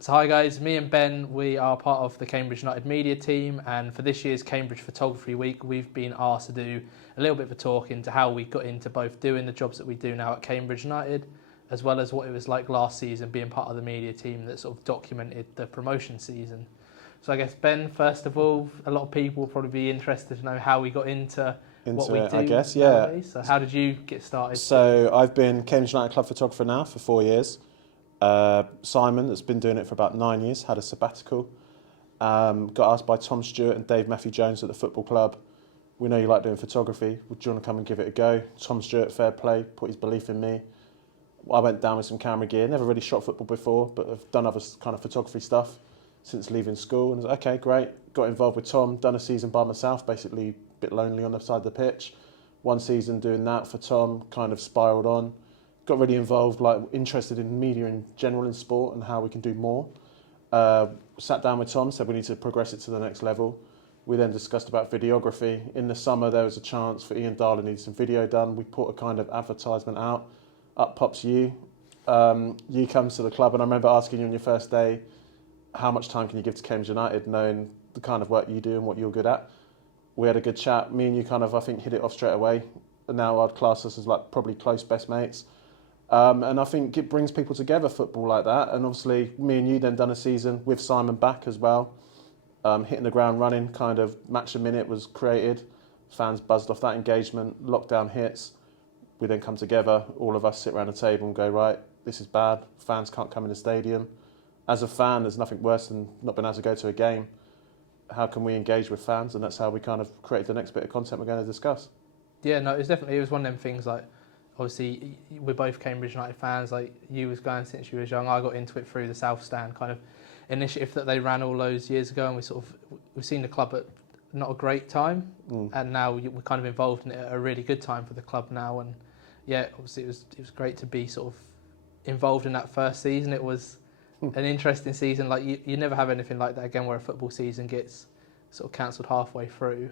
So hi guys, me and Ben, we are part of the Cambridge United media team, and for this year's Cambridge Photography Week we've been asked to do a little bit of a talk into how we got into both doing the jobs that we do now at Cambridge United, as well as what it was like last season being part of the media team that sort of documented the promotion season. So I guess Ben, first of all, a lot of people will probably be interested to know how we got into what we do I guess, nowadays. So how did you get started? So I've been Campkins Talk club photographer now for 4 years. Simon, that's been doing it for about 9 years, had a sabbatical. Got asked by Tom Stewart and Dave Matthew Jones at the football club. We know you like doing photography. Would you want to come and give it a go? Tom Stewart, fair play, put his belief in me. I went down with some camera gear. Never really shot football before, but I've done other kind of photography stuff since leaving school. And I was like, okay, great. Got involved with Tom. Done a season by myself, basically a bit lonely on the side of the pitch. One season doing that for Tom, kind of spiraled on. Got really involved, like interested in media in general in sport and how we can do more. Sat down with Tom, said we need to progress it to the next level. We then discussed about videography. In the summer, there was a chance for Ian Darling needed some video done. We put a kind of advertisement out. Up pops you. You come to the club, and I remember asking you on your first day, how much time can you give to Cambridge United, knowing the kind of work you do and what you're good at. We had a good chat. Me and you kind of, I think, hit it off straight away. And now I'd class us as like probably close best mates. And I think it brings people together, football like that. And obviously, me and you then done a season with Simon back as well. Hitting the ground running, kind of match a minute was created. Fans buzzed off that engagement. Lockdown hits. We then come together, all of us sit around a table and go, right, this is bad. Fans can't come in the stadium. As a fan, there's nothing worse than not being able to go to a game. How can we engage with fans? And that's how we kind of created the next bit of content we're going to discuss. Yeah, no, it was one of them things. Like, obviously, we're both Cambridge United fans. Like, you was going since you was young. I got into it through the South Stand kind of initiative that they ran all those years ago, and we've seen the club at not a great time, and now we're kind of involved in it at a really good time for the club now. And yeah, obviously it was great to be sort of involved in that first season. It was an interesting season. Like you never have anything like that again, where a football season gets sort of cancelled halfway through.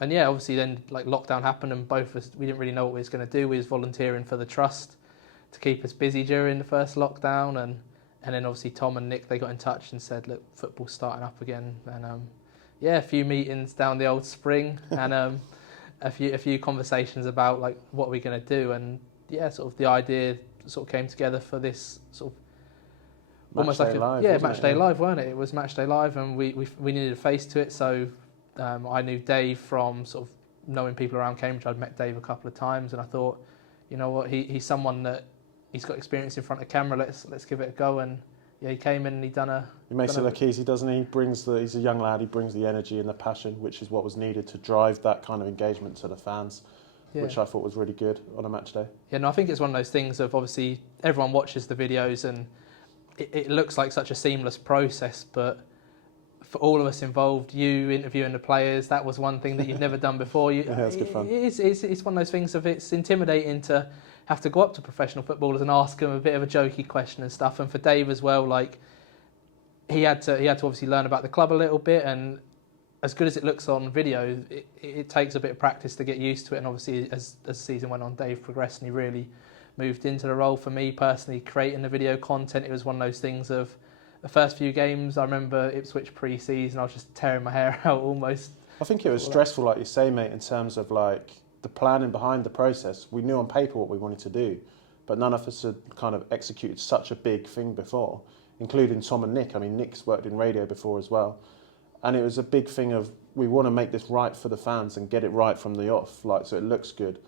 And yeah, obviously then like lockdown happened, and both of us, we didn't really know what we was going to do. We was volunteering for the trust to keep us busy during the first lockdown, and then obviously Tom and Nick, they got in touch and said, look, football's starting up again, and yeah, a few meetings down the old spring, and a few conversations about like what we're going to do, and yeah, sort of the idea sort of came together for this sort of almost like Match Day Live, weren't it? It was Match Day Live, and we needed a face to it. So I knew Dave from sort of knowing people around Cambridge. I'd met Dave a couple of times, and I thought, you know what, he's someone that he's got experience in front of camera. Let's give it a go. And yeah, he came in and he makes it look easy, doesn't he? He's a young lad. He brings the energy and the passion, which is what was needed to drive that kind of engagement to the fans. Yeah. Which I thought was really good on a match day. Yeah, no, I think it's one of those things of obviously everyone watches the videos and it looks like such a seamless process, but for all of us involved, you interviewing the players, that was one thing that you've never done before. Yeah, it's good fun. It's one of those things of it's intimidating to have to go up to professional footballers and ask them a bit of a jokey question and stuff. And for Dave as well, like he had to obviously learn about the club a little bit, and as good as it looks on video, it takes a bit of practice to get used to it. And obviously, as the season went on, Dave progressed and he really moved into the role. For me personally, creating the video content, it was one of those things of the first few games. I remember Ipswich pre-season, I was just tearing my hair out almost. I think it was stressful, like you say, mate, in terms of like the planning behind the process. We knew on paper what we wanted to do, but none of us had kind of executed such a big thing before, including Tom and Nick. I mean, Nick's worked in radio before as well. And it was a big thing of, we want to make this right for the fans and get it right from the off, like so it looks good.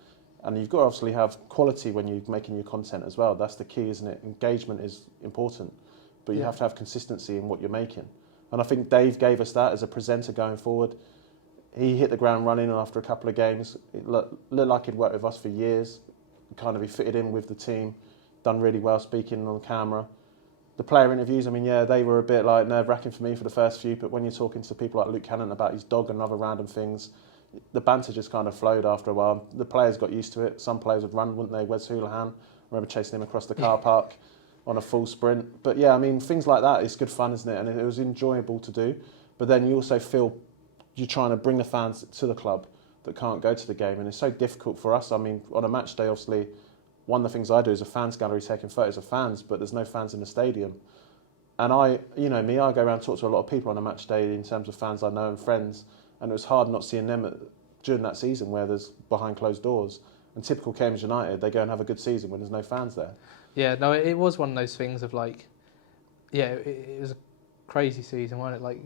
And you've got to obviously have quality when you're making your content as well. That's the key, isn't it? Engagement is important, but you have to have consistency in what you're making. And I think Dave gave us that as a presenter going forward. He hit the ground running, and after a couple of games, it looked like he'd worked with us for years. Kind of he fitted in with the team, done really well speaking on camera. The player interviews, I mean, yeah, they were a bit like nerve-wracking for me for the first few, but when you're talking to people like Luke Cannon about his dog and other random things, the banter just kind of flowed after a while. The players got used to it. Some players would run, wouldn't they? Wes Houlihan, I remember chasing him across the car park on a full sprint. But yeah, I mean, things like that, it's good fun, isn't it? And it was enjoyable to do. But then you also feel you're trying to bring the fans to the club that can't go to the game, and it's so difficult for us. I mean, on a match day, obviously, one of the things I do is a fans gallery taking photos of fans, but there's no fans in the stadium. And I go around and talk to a lot of people on a match day in terms of fans I know and friends, and it was hard not seeing them during that season where there's behind closed doors. And typical Cambridge United, they go and have a good season when there's no fans there. Yeah, no, it was one of those things of like, yeah, it was a crazy season, wasn't it? Like,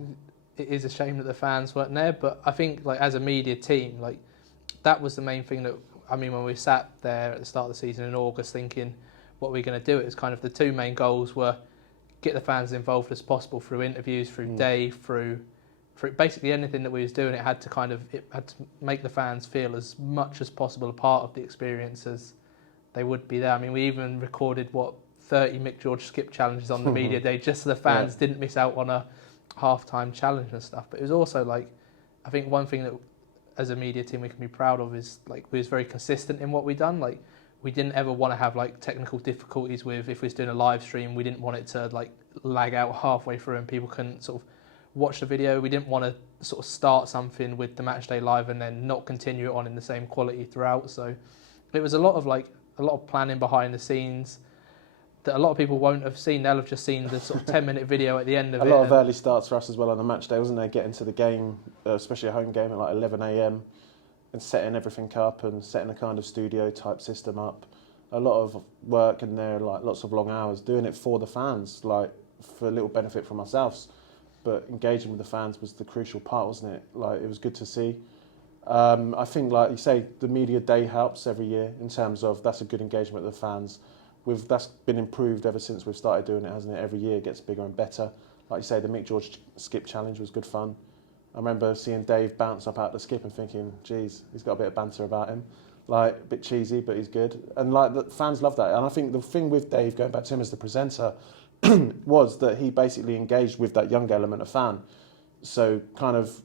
it is a shame that the fans weren't there, but I think like as a media team, like that was the main thing that, I mean, when we sat there at the start of the season in August thinking what we're going to do, it was kind of the two main goals were get the fans involved as possible through interviews, through Dave, through basically anything that we was doing. It had to make the fans feel as much as possible a part of the experience as they would be there. I mean, we even recorded 30 Mick George skip challenges on the media day just so the fans didn't miss out on a half-time challenge and stuff. But it was also like, I think one thing that as a media team we can be proud of is like we was very consistent in what we done. Like we didn't ever want to have like technical difficulties with, if we was doing a live stream, we didn't want it to like lag out halfway through and people couldn't sort of watch the video. We didn't want to sort of start something with the match day live and then not continue it on in the same quality throughout. So it was a lot of planning behind the scenes that a lot of people won't have seen. They'll have just seen the sort of 10-minute video at the end of it. A lot of early starts for us as well on the match day, wasn't there? Getting to the game, especially a home game at like 11 a.m. and setting everything up and setting a kind of studio type system up. A lot of work in there, like lots of long hours, doing it for the fans, like for a little benefit from ourselves. But engaging with the fans was the crucial part, wasn't it? Like it was good to see. I think, like you say, the media day helps every year in terms of that's a good engagement with the fans. That's been improved ever since we've started doing it, hasn't it? Every year it gets bigger and better. Like you say, the Mick George skip challenge was good fun. I remember seeing Dave bounce up out the skip and thinking, geez, he's got a bit of banter about him. Like, a bit cheesy, but he's good. And like the fans love that. And I think the thing with Dave, going back to him as the presenter, was that he basically engaged with that younger element of fan. So kind of,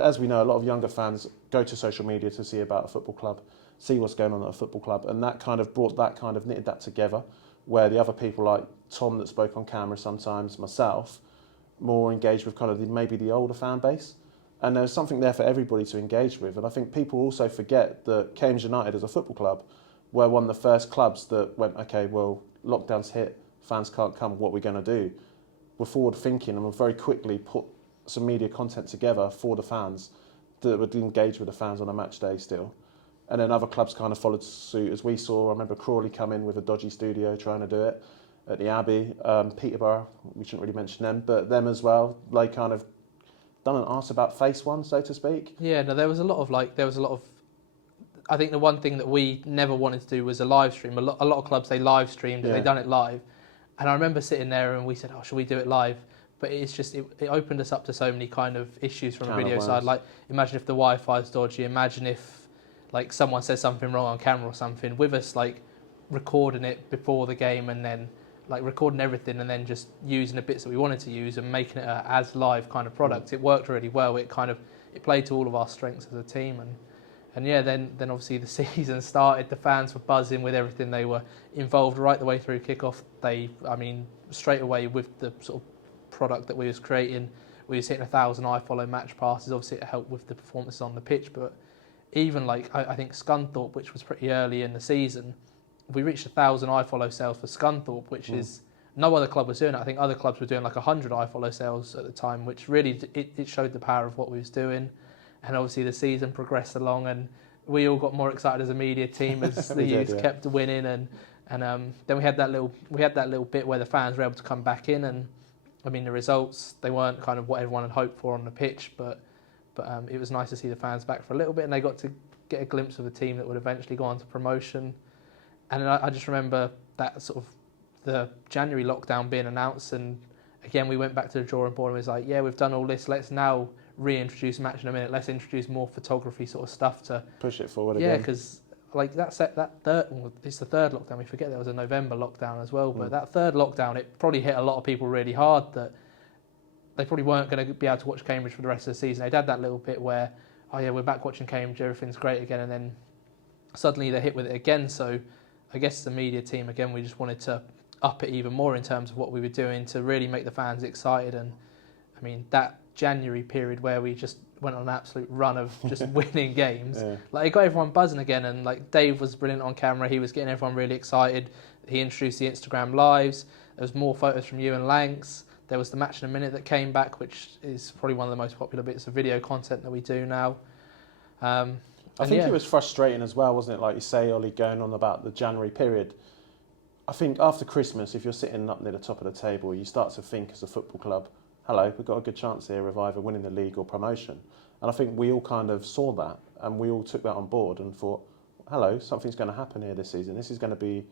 as we know, a lot of younger fans go to social media to see about a football club, see what's going on at a football club, and that kind of knitted that together, where the other people like Tom that spoke on camera sometimes, myself, more engaged with kind of maybe the older fan base. And there's something there for everybody to engage with. And I think people also forget that Cambridge United as a football club were one of the first clubs that went, okay, well, lockdown's hit, fans can't come, what we're going to do? We're forward thinking and we'll very quickly put some media content together for the fans that would engage with the fans on a match day still. And then other clubs kind of followed suit, as we saw. I remember Crawley come in with a dodgy studio trying to do it at the Abbey. Peterborough, we shouldn't really mention them, but them as well. They kind of done an arse about face one, so to speak. Yeah, no, there was a lot of, I think the one thing that we never wanted to do was a live stream. A lot of clubs, they live streamed and they done it live. And I remember sitting there and we said, oh, should we do it live? But it's just, it opened us up to so many kind of issues from a video side. Like, imagine if the Wi-Fi is dodgy. Imagine if, like, someone says something wrong on camera or something. With us, like, recording it before the game and then, like, recording everything and then just using the bits that we wanted to use and making it a as live kind of product. It worked really well. It played to all of our strengths as a team. And yeah, then obviously the season started. The fans were buzzing with everything. They were involved right the way through kickoff. Straight away with the sort of product that we was creating, we was hitting 1,000 iFollow match passes. Obviously it helped with the performances on the pitch, but even like I think Scunthorpe, which was pretty early in the season, we reached 1,000 iFollow sales for Scunthorpe, which is, no other club was doing it. I think other clubs were doing like 100 iFollow sales at the time, which really, it showed the power of what we was doing. And obviously the season progressed along and we all got more excited as a media team as the youth kept winning. And then we had that little bit where the fans were able to come back in. And I mean, the results, they weren't kind of what everyone had hoped for on the pitch, but it was nice to see the fans back for a little bit, and they got to get a glimpse of a team that would eventually go on to promotion. And I just remember that sort of the January lockdown being announced, and again we went back to the drawing board and was like, yeah, we've done all this, let's now reintroduce Match in a Minute, let's introduce more photography sort of stuff to push it forward again. Yeah, because like it's the third lockdown. We forget there was a November lockdown as well, but that third lockdown, it probably hit a lot of people really hard that they probably weren't going to be able to watch Cambridge for the rest of the season. They'd had that little bit where, oh yeah, we're back watching Cambridge, everything's great again, and then suddenly they're hit with it again. So I guess the media team, again, we just wanted to up it even more in terms of what we were doing to really make the fans excited. And I mean, that January period where we went on an absolute run of just winning games. Yeah. Like, it got everyone buzzing again, and like Dave was brilliant on camera. He was getting everyone really excited. He introduced the Instagram lives. There was more photos from you and Lanks. There was the match in a minute that came back, which is probably one of the most popular bits of video content that we do now. I think it was frustrating as well, wasn't it? Like you say, Ollie, going on about the January period. I think after Christmas, if you're sitting up near the top of the table, you start to think as a football club, hello, we've got a good chance here of either winning the league or promotion. And I think we all kind of saw that, and we all took that on board and thought, hello, something's going to happen here this season. This is going to be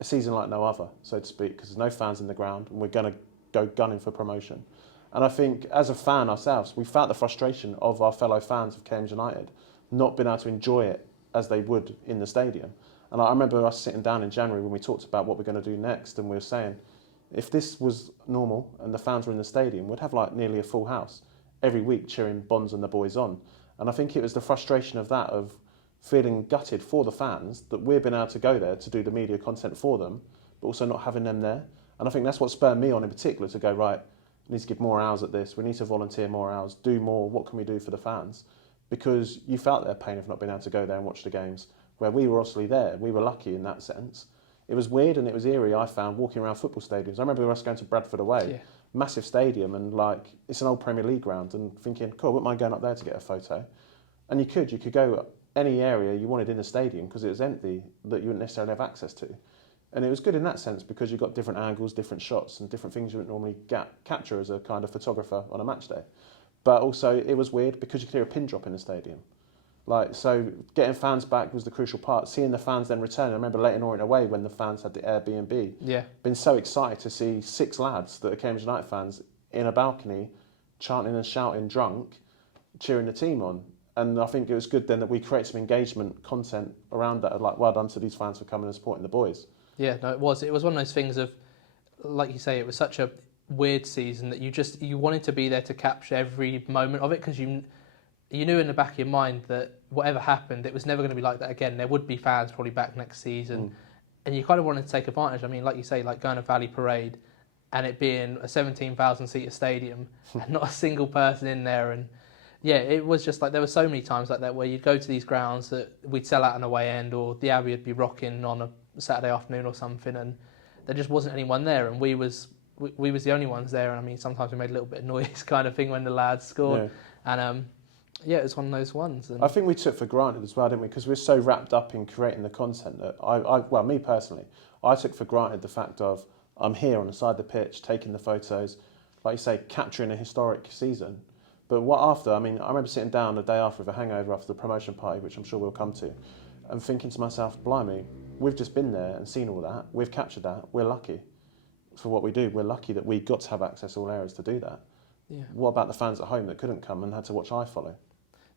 a season like no other, so to speak, because there's no fans in the ground, and we're going to go gunning for promotion. And I think as a fan ourselves, we felt the frustration of our fellow fans of Cambridge United not being able to enjoy it as they would in the stadium. And I remember us sitting down in January when we talked about what we're going to do next, and we were saying, if this was normal and the fans were in the stadium, we'd have like nearly a full house every week cheering Bonds and the boys on. And I think it was the frustration of that, of feeling gutted for the fans that we've been able to go there to do the media content for them, but also not having them there. And I think that's what spurred me on in particular to go, right, we need to give more hours at this, we need to volunteer more hours, do more, what can we do for the fans? Because you felt their pain of not being able to go there and watch the games, where we were obviously there. We were lucky in that sense. It was weird and it was eerie, I found, walking around football stadiums. I remember us going to Bradford away, massive stadium, and like, it's an old Premier League ground, and thinking, cool, I wouldn't mind going up there to get a photo. And you could go any area you wanted in the stadium because it was empty that you wouldn't necessarily have access to. And it was good in that sense because you got different angles, different shots, and different things you wouldn't normally capture as a kind of photographer on a match day. But also it was weird because you could hear a pin drop in the stadium. Like, so getting fans back was the crucial part. Seeing the fans then return. I remember Leighton Orient away when the fans had the Airbnb. Yeah. Been so excited to see 6 lads that are Cambridge United fans in a balcony, chanting and shouting drunk, cheering the team on. And I think it was good then that we create some engagement content around that. Like, well done to these fans for coming and supporting the boys. Yeah, no, it was. It was one of those things of, like you say, it was such a weird season that you wanted to be there to capture every moment of it, because you knew in the back of your mind that whatever happened, it was never going to be like that again. There would be fans probably back next season, and you kind of wanted to take advantage. I mean, like you say, like going to Valley Parade and it being a 17,000-seater stadium and not a single person in there. And yeah, it was just like, there were so many times like that where you'd go to these grounds that we'd sell out an away end, or the Abbey would be rocking on a Saturday afternoon or something, and there just wasn't anyone there, and we was the only ones there. And I mean, sometimes we made a little bit of noise kind of thing when the lads scored. And yeah, it was one of those ones. And I think we took for granted as well, didn't we? Because we're so wrapped up in creating the content that well, me personally, I took for granted the fact of I'm here on the side of the pitch, taking the photos, like you say, capturing a historic season. But what after? I mean, I remember sitting down the day after with a hangover after the promotion party, which I'm sure we'll come to, and thinking to myself, blimey, we've just been there and seen all that. We've captured that. We're lucky for what we do. We're lucky that we got to have access to all areas to do that. Yeah. What about the fans at home that couldn't come and had to watch iFollow?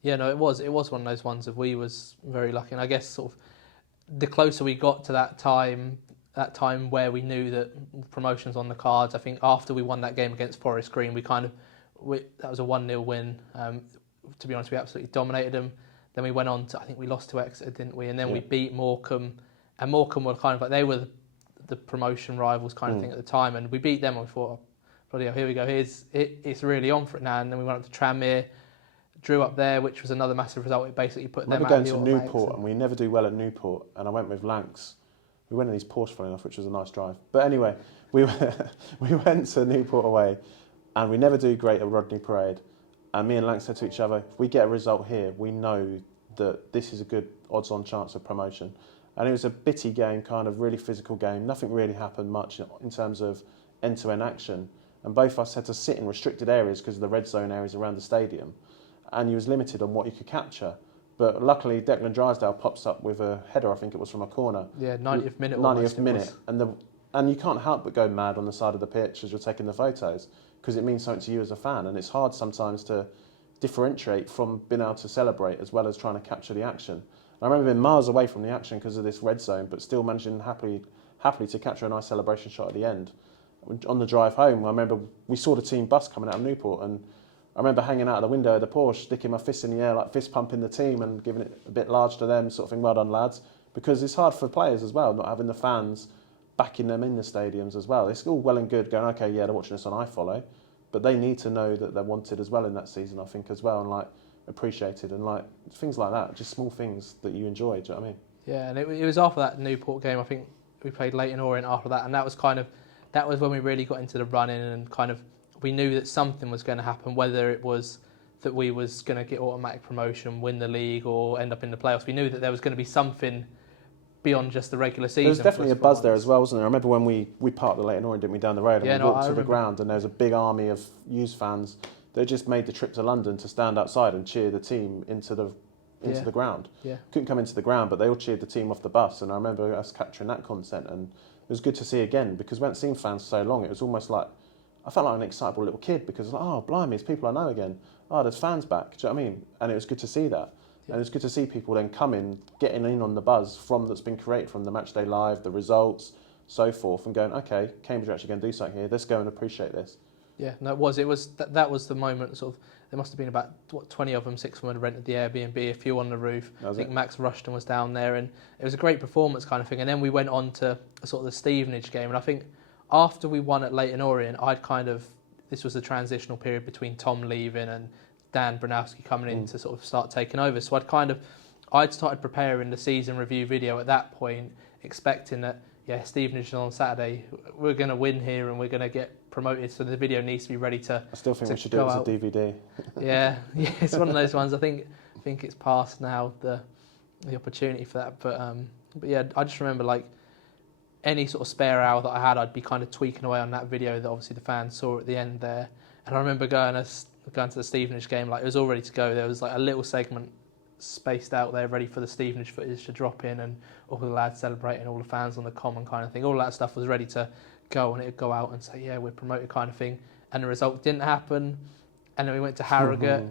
Yeah, no, it was one of those ones of we was very lucky. And I guess sort of the closer we got to that time where we knew that promotion's on the cards, I think after we won that game against Forest Green, that was a 1-0 win. To be honest, we absolutely dominated them. Then we went on to, I think we lost to Exeter, didn't we? And then we beat Morecambe. And Morecambe were kind of like, they were the promotion rivals kind of thing at the time. And we beat them and we thought, oh, bloody hell, here we go. It's really on for it now. And then we went up to Tranmere, drew up there, which was another massive result. It basically put them out of the going to Newport, and we never do well at Newport. And I went with Lanks. We went in these Porsche, funny enough, which was a nice drive. But anyway, we went to Newport away, and we never do great at Rodney Parade. And me and Lanks said to each other, if we get a result here, we know that this is a good odds-on chance of promotion. And it was a bitty game, kind of really physical game. Nothing really happened much in terms of end-to-end action. And both of us had to sit in restricted areas because of the red zone areas around the stadium. And you was limited on what you could capture. But luckily, Declan Drysdale pops up with a header, I think it was from a corner. Yeah, 90th minute. 90th minute. And you can't help but go mad on the side of the pitch as you're taking the photos, because it means something to you as a fan. And it's hard sometimes to differentiate from being able to celebrate as well as trying to capture the action. And I remember being miles away from the action because of this red zone, but still managing happily to capture a nice celebration shot at the end. On the drive home, I remember we saw the team bus coming out of Newport, and I remember hanging out of the window of the Porsche, sticking my fist in the air, like fist pumping the team and giving it a bit large to them, sort of thing, well done lads. Because it's hard for players as well, not having the fans backing them in the stadiums as well. It's all well and good going, okay, yeah, they're watching this on iFollow, but they need to know that they're wanted as well in that season, I think, as well. And like, appreciated, and like things like that, just small things that you enjoy. Do you know what I mean? Yeah, and it was after that Newport game. I think we played Leyton Orient after that, and that was when we really got into the running, and kind of we knew that something was going to happen, whether it was that we was going to get automatic promotion, win the league, or end up in the playoffs. We knew that there was going to be something beyond just the regular season. There was definitely a buzz there as well, wasn't there? I remember when we parked the Leyton Orient, didn't we, down the road, and we walked to the ground, and there was a big army of youth fans that just made the trip to London to stand outside and cheer the team into the ground. Yeah. Couldn't come into the ground, but they all cheered the team off the bus, and I remember us capturing that content, and it was good to see again, because we hadn't seen fans for so long. It was almost like, I felt like an excitable little kid, because like, oh, blimey, it's people I know again. Oh, there's fans back. Do you know what I mean? And it was good to see that. Yeah. And it's good to see people then coming, getting in on the buzz that's been created from the Matchday Live, the results, so forth, and going, okay, Cambridge are actually going to do something here. Let's go and appreciate this. Yeah, no, that was the moment. Sort of, there must have been about 20 of them. 6 of them had rented the Airbnb, a few on the roof. I think Max Rushton was down there, and it was a great performance kind of thing. And then we went on to sort of the Stevenage game, and I think after we won at Leyton Orient, this was a transitional period between Tom leaving and Dan Branowski coming in to sort of start taking over. So I'd started preparing the season review video at that point, expecting that, yeah, Stevenage on Saturday, we're going to win here and we're going to get promoted, so the video needs to be ready to. I still think we should do it as a DVD. Yeah, it's one of those ones. I think it's past now the opportunity for that. But yeah, I just remember like any sort of spare hour that I had, I'd be kind of tweaking away on that video that obviously the fans saw at the end there. And I remember going to the Stevenage game, like it was all ready to go. There was like a little segment spaced out there ready for the Stevenage footage to drop in, and all the lads celebrating, all the fans on the common kind of thing. All that stuff was ready to go, and it'd go out and say, yeah, we're promoted kind of thing. And the result didn't happen. And then we went to Harrogate.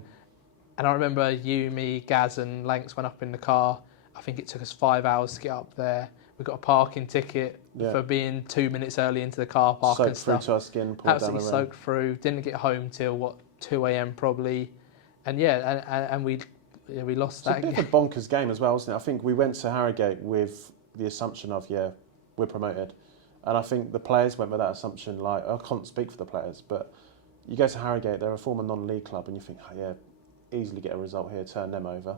And I remember you, me, Gaz and Lanks went up in the car. I think it took us 5 hours to get up there. We got a parking ticket for being 2 minutes early into the car park and stuff. Soaked through to our skin. Absolutely soaked through. Didn't get home till 2 a.m. probably. And and we lost that. It's a bit of a bonkers game as well, wasn't it? I think we went to Harrogate with the assumption of, we're promoted. And I think the players went with that assumption. Like, I can't speak for the players, but you go to Harrogate, they're a former non-league club, and you think, easily get a result here, turn them over.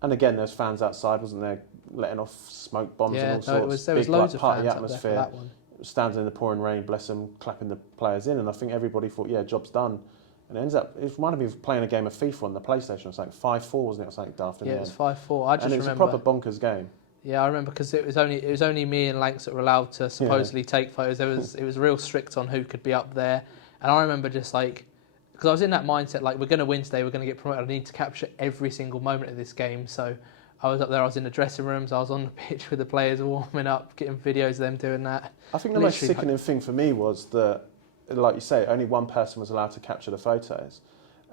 And again, there's fans outside, wasn't there, letting off smoke bombs and all sorts. There was loads of party fans atmosphere. Up there for that one. Standing in the pouring rain, bless them, clapping the players in, and I think everybody thought, job's done. And it reminded me of playing a game of FIFA on the PlayStation or something. 5-4, wasn't it, or something daft? Yeah, it was 5-4. And it was a proper bonkers game. Yeah, I remember because it was only me and Lanks that were allowed to supposedly take photos. It was real strict on who could be up there, and I remember just like, because I was in that mindset like, we're going to win today, we're going to get promoted. I need to capture every single moment of this game. So I was up there, I was in the dressing rooms, I was on the pitch with the players warming up, getting videos of them doing that. I think the most sickening thing for me was that, like you say, only one person was allowed to capture the photos,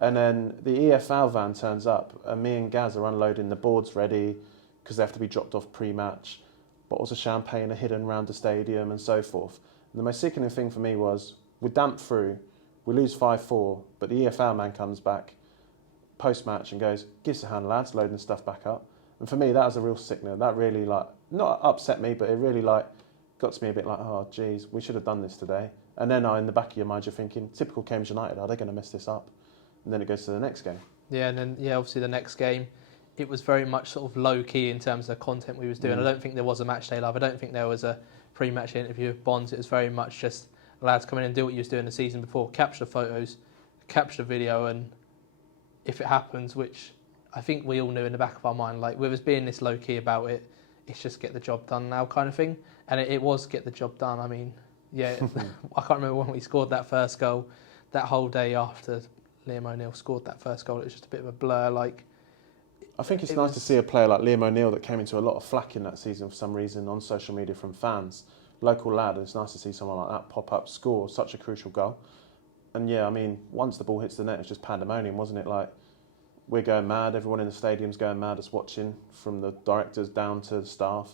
and then the EFL van turns up, and me and Gaz are unloading the boards ready, because they have to be dropped off pre-match. Bottles of champagne are hidden around the stadium and so forth. And the most sickening thing for me was, we damp through, we lose 5-4, but the EFL man comes back post-match and goes, "Give us a hand, lads," loading stuff back up. And for me, that was a real sickener. That really, like, not upset me, but it really, like, got to me a bit like, oh, geez, we should have done this today. And then in the back of your mind, you're thinking, typical Cambridge United, are they going to mess this up? And then it goes to the next game. Yeah, and then, obviously the next game, it was very much sort of low-key in terms of the content we was doing. I don't think there was a Matchday Live. I don't think there was a pre-match interview of Bonds. It was very much just lads come in and do what you was doing the season before, capture the photos, capture the video, and if it happens, which I think we all knew in the back of our mind, like with us being this low-key about it, it's just get the job done now kind of thing. And it was get the job done. I mean, I can't remember when we scored that first goal. That whole day after Liam O'Neill scored that first goal, it was just a bit of a blur, like. I think it's nice to see a player like Liam O'Neill that came into a lot of flack in that season for some reason on social media from fans. Local lad, and it's nice to see someone like that pop up, score such a crucial goal. And I mean, once the ball hits the net, it's just pandemonium, wasn't it? Like, we're going mad, everyone in the stadium's going mad as watching, from the directors down to the staff.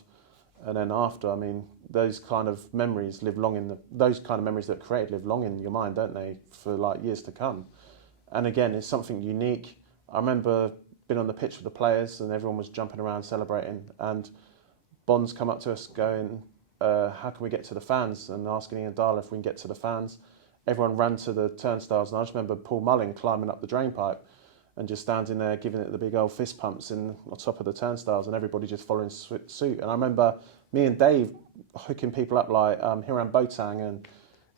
And then after, I mean, those kind of memories live long those kind of memories that are created live long in your mind, don't they, for like years to come. And again, it's something unique. I remember being on the pitch with the players and everyone was jumping around celebrating, and Bonds come up to us going, how can we get to the fans? And asking Ian Darla if we can get to the fans. Everyone ran to the turnstiles, and I just remember Paul Mullin climbing up the drain pipe and just standing there giving it the big old fist pumps on top of the turnstiles, and everybody just following suit. And I remember me and Dave hooking people up like Hiram Boateng and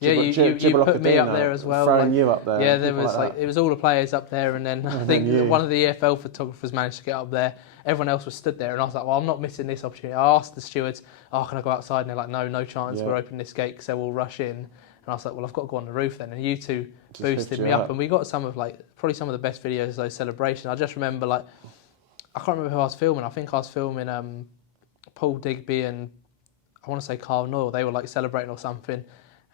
Yeah, you put me up there as well. Throwing you up there. Yeah, there was it was all the players up there, and then I think one of the EFL photographers managed to get up there. Everyone else was stood there, and I was like, well, I'm not missing this opportunity. I asked the stewards, can I go outside? And they're like, no chance. We're opening this gate because they will rush in. And I was like, well, I've got to go on the roof then. And you two just boosted me up, and we got probably some of the best videos of those celebrations. I just remember I can't remember who I was filming. I think I was filming Paul Digby and I want to say Carl Noyle. They were celebrating or something.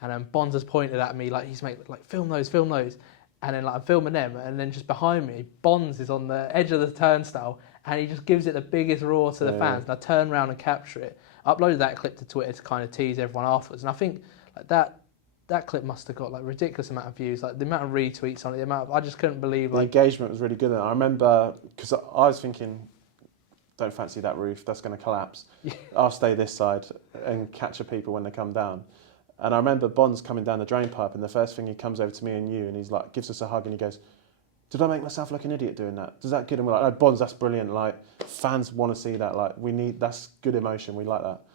And Bonds has pointed at me he's film those. And then I'm filming them, and then just behind me, Bonds is on the edge of the turnstile, and he just gives it the biggest roar to the fans. And I turn around and capture it. I uploaded that clip to Twitter to kind of tease everyone afterwards. And I think that clip must have got ridiculous amount of views, the amount of retweets on it, I just couldn't believe the engagement was really good. And I remember because I was thinking, don't fancy that roof, that's going to collapse. I'll stay this side and capture people when they come down. And I remember Bonds coming down the drain pipe, and the first thing he comes over to me and you, and he's gives us a hug, and he goes, "Did I make myself look an idiot doing that? Does that good?" And we're like, "No, Bonds, that's brilliant. Fans want to see that. That's good emotion. We like that."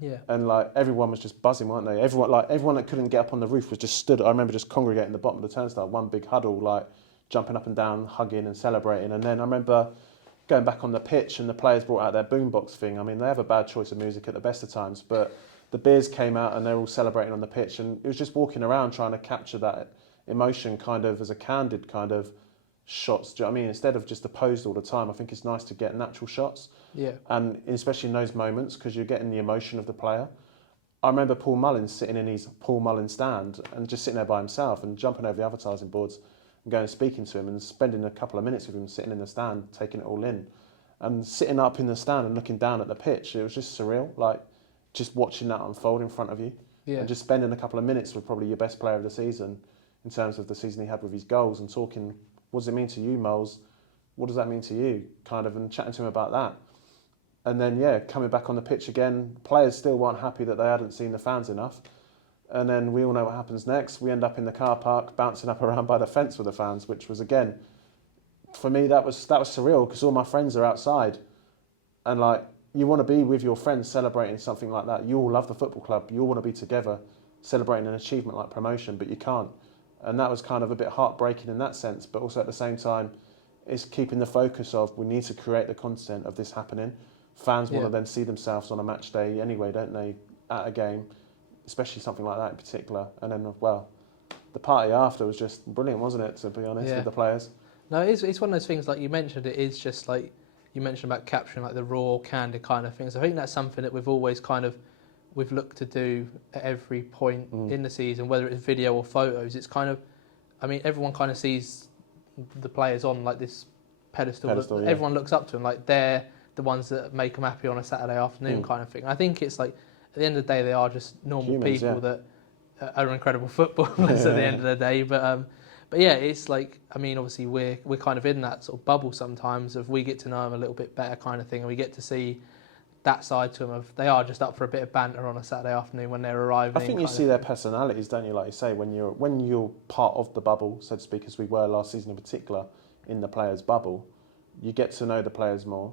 Yeah. And everyone was just buzzing, weren't they? Everyone that couldn't get up on the roof was just stood. I remember just congregating at the bottom of the turnstile, one big huddle, jumping up and down, hugging and celebrating. And then I remember going back on the pitch, and the players brought out their boombox thing. I mean, they have a bad choice of music at the best of times, but the beers came out and they're all celebrating on the pitch, and it was just walking around trying to capture that emotion kind of as a candid kind of shots. Do you know what I mean? Instead of just opposed all the time, I think it's nice to get natural shots. Yeah. And especially in those moments, because you're getting the emotion of the player. I remember Paul Mullins sitting in his Paul Mullins stand and just sitting there by himself and jumping over the advertising boards and going and speaking to him and spending a couple of minutes with him sitting in the stand, taking it all in. And sitting up in the stand and looking down at the pitch, it was just surreal. Just watching that unfold in front of you, and just spending a couple of minutes with probably your best player of the season in terms of the season he had with his goals, and talking, what does it mean to you, Moles? What does that mean to you? And chatting to him about that. And then, coming back on the pitch again, players still weren't happy that they hadn't seen the fans enough. And then we all know what happens next. We end up in the car park, bouncing up around by the fence with the fans, which was, again, for me, that was surreal, because all my friends are outside. And you want to be with your friends celebrating something like that. You all love the football club. You all want to be together celebrating an achievement like promotion, but you can't. And that was kind of a bit heartbreaking in that sense, but also at the same time, it's keeping the focus of, we need to create the content of this happening. Fans want to then see themselves on a match day anyway, don't they, at a game, especially something like that in particular. And then, the party after was just brilliant, wasn't it, to be honest, with the players? No, it's one of those things, you mentioned, it is just you mentioned about capturing the raw, candid kind of things. I think that's something that we've always we've looked to do at every point in the season, whether it's video or photos. It's everyone kind of sees the players on this pedestal that everyone looks up to them, they're the ones that make them happy on a Saturday afternoon kind of thing. I think it's at the end of the day, they are just normal humans, people that are incredible footballers at the end of the day. But yeah, it's obviously we're kind of in that sort of bubble sometimes of we get to know them a little bit better kind of thing, and we get to see that side to them of they are just up for a bit of banter on a Saturday afternoon when they're arriving. I think you see their personalities, don't you? Like you say, when you're part of the bubble, so to speak, as we were last season in particular, in the players' bubble, you get to know the players more.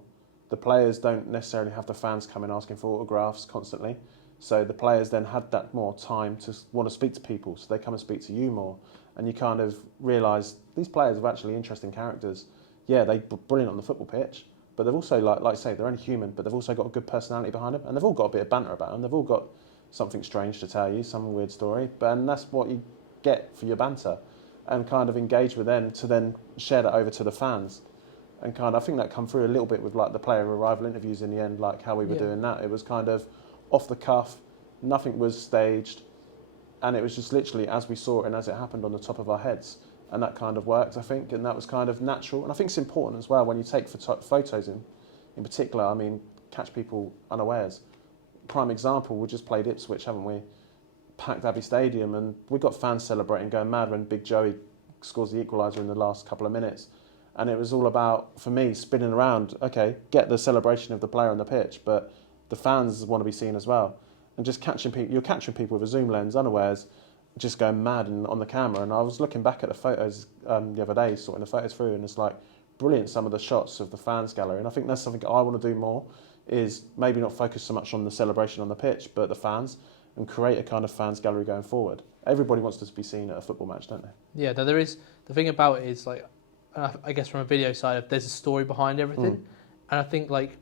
The players don't necessarily have the fans coming asking for autographs constantly, so the players then had that more time to want to speak to people, so they come and speak to you more. And you kind of realise these players are actually interesting characters. Yeah, they're brilliant on the football pitch, but they've also, like I say, they're only human, but they've also got a good personality behind them, and they've all got a bit of banter about them. They've all got something strange to tell you, some weird story, and that's what you get for your banter, and kind of engage with them to then share that over to the fans. And I think that come through a little bit with the player arrival interviews in the end, how we were doing that. It was kind of off the cuff, nothing was staged. And it was just literally as we saw it and as it happened on the top of our heads. And that kind of worked, I think, and that was kind of natural. And I think it's important as well when you take photos in particular, catch people unawares. Prime example, we just played Ipswich, haven't we? Packed Abbey Stadium, and we got fans celebrating, going mad when Big Joey scores the equaliser in the last couple of minutes. And it was all about, for me, spinning around, okay, get the celebration of the player on the pitch, but the fans want to be seen as well. And just catching people, you're catching people with a zoom lens, unawares, just going mad on the camera. And I was looking back at the photos the other day, sorting the photos through, and it's brilliant, some of the shots of the fans gallery, and I think that's something I want to do more, is maybe not focus so much on the celebration on the pitch, but the fans, and create a kind of fans gallery going forward. Everybody wants to be seen at a football match, don't they? Yeah, there is. The thing about it is, like, I guess from a video side, there's a story behind everything, and I think, like,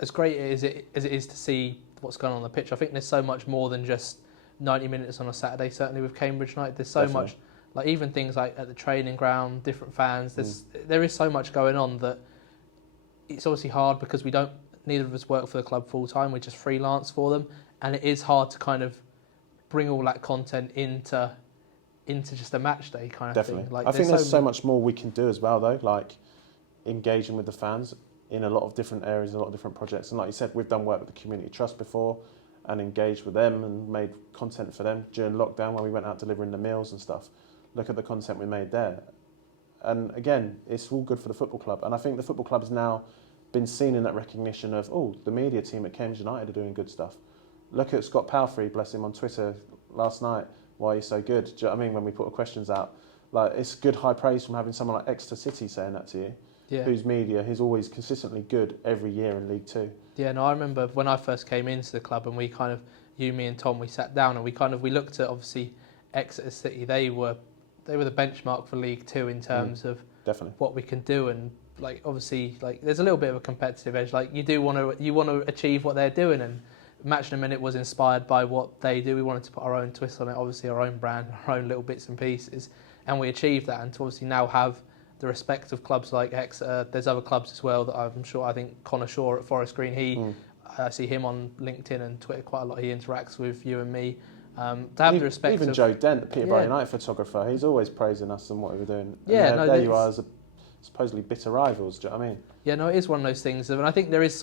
as great as it is to see what's going on the pitch, I think there's so much more than just 90 minutes on a Saturday. Certainly with Cambridge United, there's so Definitely. much, like even things like at the training ground, different fans. There is so much going on that it's obviously hard because neither of us work for the club full time. We just freelance for them, and it is hard to kind of bring all that content into just a match day kind of Definitely. thing. Like, I think there's so much more we can do as well, though, like engaging with the fans in a lot of different areas, a lot of different projects. And like you said, we've done work with the Community Trust before and engaged with them and made content for them during lockdown when we went out delivering the meals and stuff. Look at the content we made there. And again, it's all good for the football club. And I think the football club has now been seen in that recognition of, oh, the media team at Campkins United are doing good stuff. Look at Scott Palfrey, bless him, on Twitter last night. Why are you so good? Do you know what I mean? When we put the questions out, like, it's good high praise from having someone like Exeter City saying that to you. Yeah. Whose media, who's always consistently good every year in League Two. Yeah, no, I remember when I first came into the club and we kind of, you, me and Tom, we sat down and we looked at, obviously, Exeter City. They were the benchmark for League Two in terms of Definitely what we can do, and like obviously like there's a little bit of a competitive edge. Like you want to achieve what they're doing, and Match in a Minute was inspired by what they do. We wanted to put our own twist on it, obviously our own brand, our own little bits and pieces, and we achieved that. And to obviously now have the respect of clubs like Exeter, there's other clubs as well that I'm sure. I think Connor Shaw at Forest Green, I see him on LinkedIn and Twitter quite a lot. He interacts with you and me. To have the respect even of Joe Dent, the Peterborough United photographer, he's always praising us and what we were doing. Yeah, and no, there you are as supposedly bitter rivals. Do you know what I mean? Yeah, no, it is one of those things, and I think there is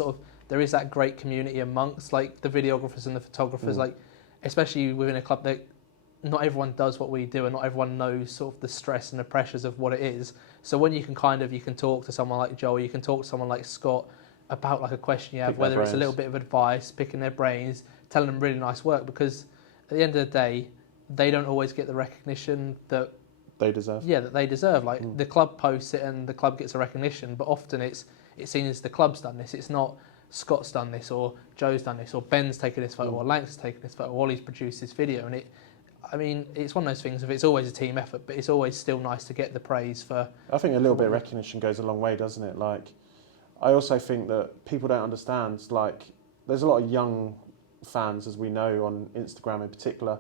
that great community amongst like the videographers and the photographers, like especially within a club that not everyone does what we do, and not everyone knows sort of the stress and the pressures of what it is. So when you can talk to someone like Joel, you can talk to someone like Scott about like a question you have, whether it's a little bit of advice, picking their brains, telling them really nice work, because at the end of the day, they don't always get the recognition that they deserve. Yeah, that they deserve. Like the club posts it and the club gets a recognition, but often it's seen as the club's done this. It's not Scott's done this or Joe's done this or Ben's taken this photo or Lanks has taken this photo or Ollie's produced this video. And it's one of those things of it's always a team effort, but it's always still nice to get the praise for. I think a little bit of recognition goes a long way, doesn't it? Like, I also think that people don't understand. Like, there's a lot of young fans, as we know, on Instagram in particular,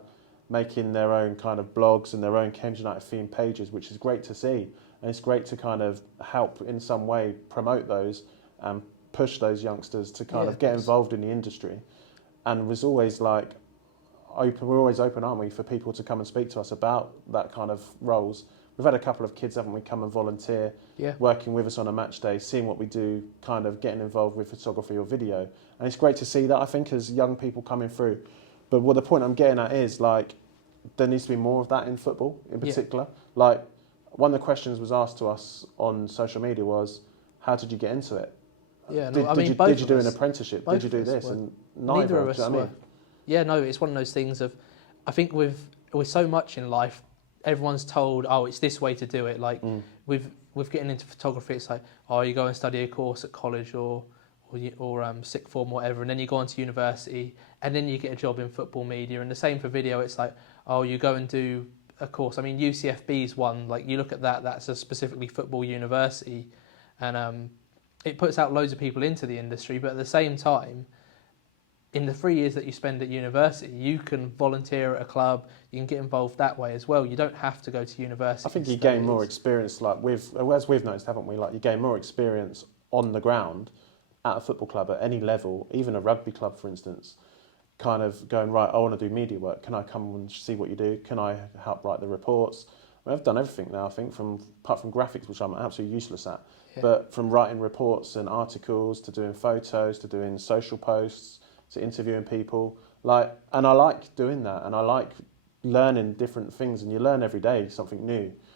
making their own kind of blogs and their own Cambridge United themed pages, which is great to see. And it's great to kind of help in some way promote those and push those youngsters to kind of get involved in the industry. And was always like we're always open, aren't we, for people to come and speak to us about that kind of roles. We've had a couple of kids, haven't we, come and volunteer, working with us on a match day, seeing what we do, kind of getting involved with photography or video. And it's great to see that, I think, as young people coming through. But what the point I'm getting at is, like, there needs to be more of that in football in particular. Like, one of the questions was asked to us on social media was, how did you get into it? Yeah, did you do an apprenticeship? Did you do this? And neither of us were. Yeah, no, it's one of those things of, I think with so much in life, everyone's told, oh, it's this way to do it. Like with getting into photography, it's like, oh, you go and study a course at college or sixth form, whatever, and then you go on to university, and then you get a job in football media. And the same for video. It's like, oh, you go and do a course. I mean, UCFB's one. Like, you look at that. That's a specifically football university, and it puts out loads of people into the industry. But at the same time, in the 3 years that you spend at university, you can volunteer at a club. You can get involved that way as well. You don't have to go to university. I think you gain more experience, like as we've noticed, haven't we? Like, you gain more experience on the ground at a football club at any level, even a rugby club, for instance. Kind of going, right, I want to do media work. Can I come and see what you do? Can I help write the reports? I've done everything now, I think, apart from graphics, which I'm absolutely useless at. Yeah. But from writing reports and articles to doing photos to doing social posts to interviewing people, and I like doing that, and I like learning different things, and you learn every day something new.